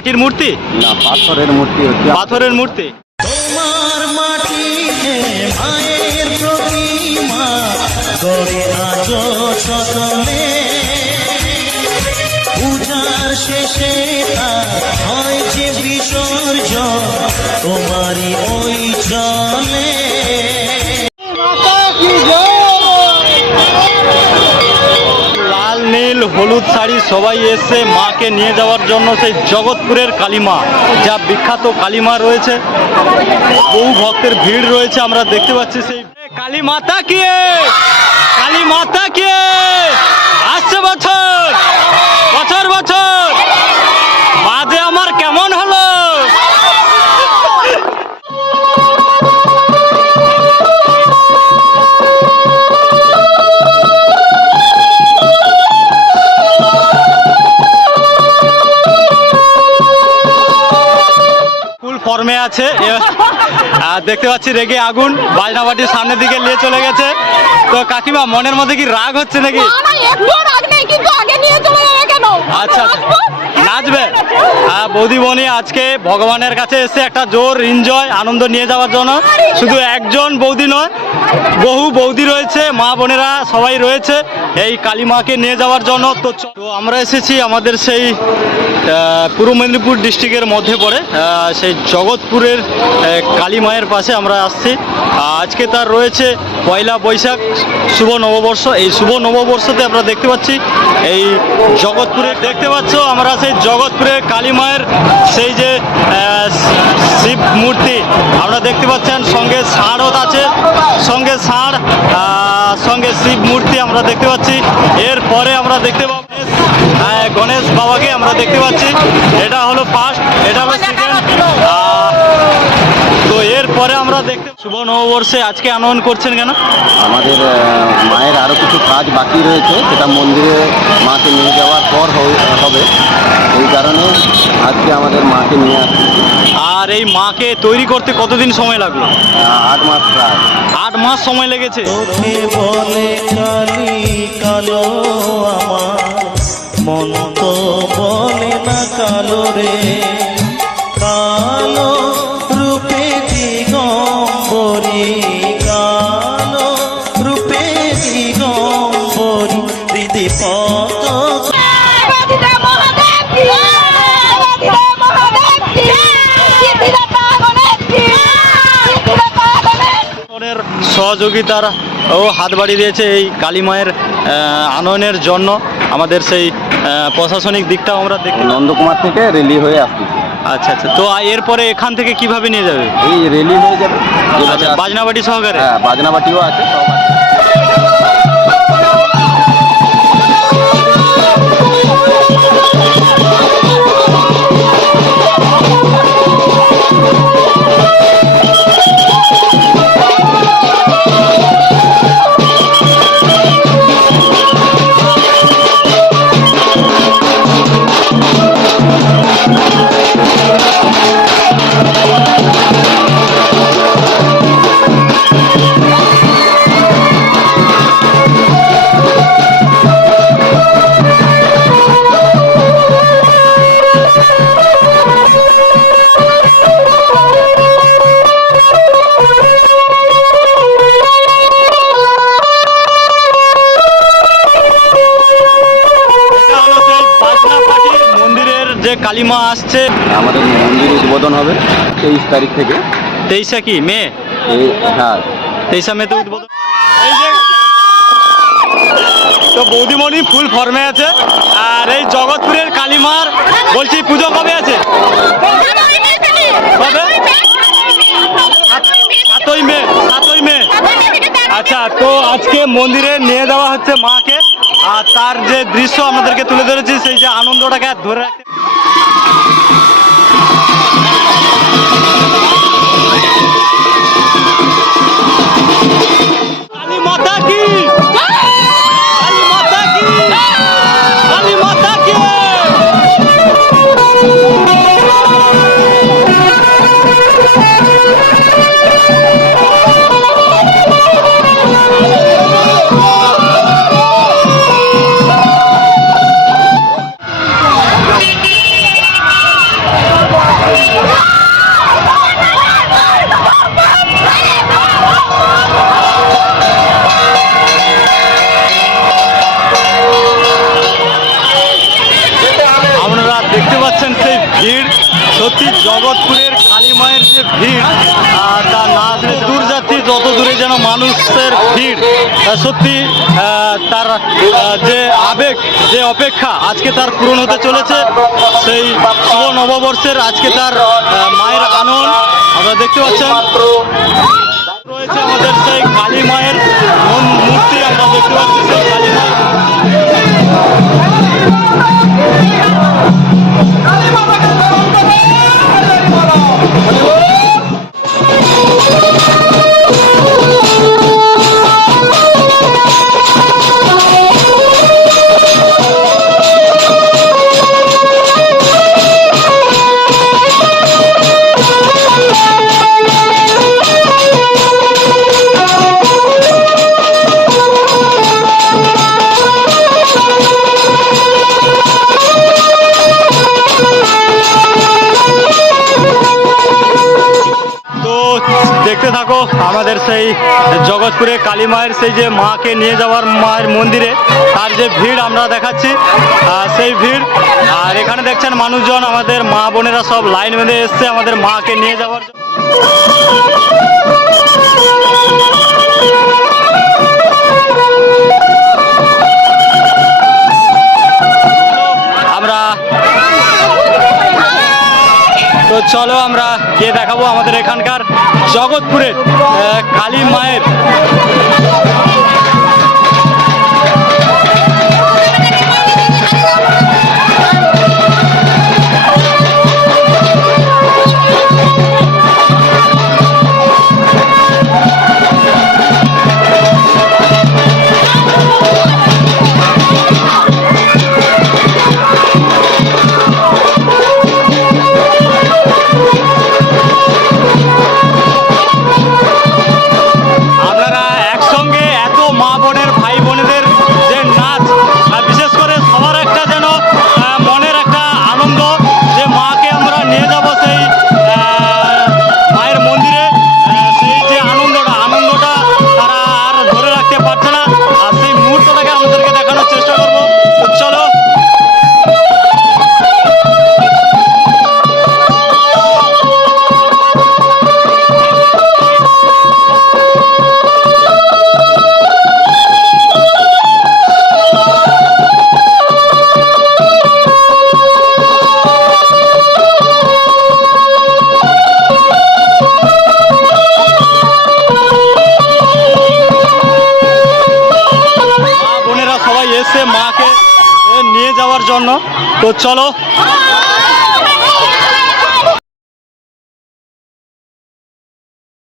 মাটির মূর্তি না, পাথরের মূর্তি হচ্ছে। পাথরের মূর্তি। তোমার মাটিতে মায়ের প্রতিমা গড়ে আজো সকলে, পূজার শেষে তার হয় যে বিসর্জন তোমারই ওই চলে। লাল নীল হলুদ শাড়ি সবাই এসে মাকে নিয়ে যাওয়ার জন্য সেই জগৎপুরের কালীমা, যা বিখ্যাত কালীমা রয়েছে, বহু ভক্তের ভিড় রয়েছে আমরা দেখতে পাচ্ছি। সেই কালী মাতা কি, কালী মাতা কি আসছে বছর বছর বছর, বাজে আমার কেমন হলো। ফর্মে আছে আর দেখতে পাচ্ছি রেগে আগুন, বাজনাবাটির সামনের দিকে নিয়ে চলে গেছে। তো কাকিমা মনের মধ্যে কি রাগ হচ্ছে নাকি? আচ্ছা নাচবে। বৌদি বনি আজকে ভগবানের কাছে এসে একটা জোর এনজয় আনন্দ নিয়ে যাওয়ার জন্য। শুধু একজন বৌদি নয়, বহু বৌদি রয়েছে, মা বোনেরা সবাই রয়েছে এই কালী মাকে নিয়ে যাওয়ার জন্য। তো আমরা এসেছি আমাদের সেই পূর্ব মেদিনীপুর ডিস্ট্রিক্টের মধ্যে পড়ে সেই জগৎপুরের কালী মায়ের পাশে আমরা আসছি। আজকে তার রয়েছে পয়লা বৈশাখ, শুভ নববর্ষ। এই শুভ নববর্ষতে আমরা দেখতে পাচ্ছি এই জগৎপুরে, দেখতে পাচ্ছ আমরা সেই জগৎপুরের কালী মায়ের সেই যে শিব মূর্তি আমরা দেখতে পাচ্ছেন, সঙ্গে ষাঁড়ও আছে, সঙ্গে ষাঁড়, সঙ্গে শিব মূর্তি আমরা দেখতে পাচ্ছি। এরপরে আমরা দেখতে পাবো গণেশ বাবাকে আমরা দেখতে পাচ্ছি। এটা হলো ফার্স্ট, এটা হলো সেকেন্ড। তো এরপরে আমরা দেখতে শুভ নববর্ষে আজকে আনয়ন করছেন কেন? আমাদের মায়ের আরও কিছু কাজ বাকি রয়েছে, সেটা মন্দিরে মাকে নিয়ে যাওয়ার পর হবে। এই কারণে আজকে আমাদের মাকে নিয়ে আসছি। আর এই মাকে তৈরি করতে কতদিন সময় লাগলো? 8 মাস প্রায়। 8 মাস সময় লেগেছে। চোখে বলে কালি কালো আমার, মন তো বলে না কালো রে, কালো রূপে দিগম্বরী, কালো রূপে দিগম্বরী, দিদি পদ সহযোগিতার ও হাত বাড়িয়ে দিয়েছে এই কালী মায়ের আনয়নের জন্য। আমাদের সেই প্রশাসনিক দিকটাও আমরা দেখি। নন্দকুমার থেকে রেলি হয়ে আসছি। আচ্ছা আচ্ছা, তো এরপরে এখান থেকে কিভাবে নিয়ে যাবে? এই রেলি হয়ে যাবে। আচ্ছা, বাজনাবাটি সহকারে? হ্যাঁ, বাজনাবাটিও আছে, সব আছে। কালীমা আসছে, আমাদের মন্দির উদ্বোধন হবে 23 তারিখ থেকে। 23 কি মে? হ্যাঁ, 23 মেতে উদ্বোধন। এই যে তো বৌদিমণি ফুল ফর্মে আছে। আর এই জগৎপুরের কালীমার বলছি পুজো কবে আছে? কবে? 7ই মে। 7ই মে। আচ্ছা, তো আজকে মন্দিরে নিয়ে যাওয়া হচ্ছে মাকে, আর তার যে দৃশ্য আমাদেরকে তুলে ধরেছি, সেই যে আনন্দটাকে ধরে রাখতে। কালী মাতা কি, কালী মাতা কি, কালী মাতা কি। জগৎপুরের কালী মায়ের যে ভিড় তা না দূর যাত্রী যত দূরে যেন মানুষের ভিড় সত্যি তার যে আবেগ যে অপেক্ষা আজকে তার পূরণ হতে চলেছে। সেই শুভ নববর্ষের আজকে তার মায়ের আনন আমরা দেখতে পাচ্ছেন। রয়েছে আমাদের সেই কালী মায়ের মূর্তি আমরা দেখতে পাচ্ছি সেই কালী মায়ের। দেখতে থাকো আমাদের সেই জগৎপুরে কালী মায়ের সেই যে মাকে নিয়ে যাওয়ার মায়ের মন্দিরে তার যে ভিড় আমরা দেখাচ্ছি সেই ভিড়। আর এখানে দেখছেন মানুষজন আমাদের মা বোনেরা সব লাইন বেঁধে এসছে আমাদের মাকে নিয়ে যাওয়ার জন্য। তো চলো আমরা গিয়ে দেখাবো আমাদের এখানকার জগৎপুরের কালী মায়ের। মাকে নিয়ে যাওয়ার জন্য। তো চলো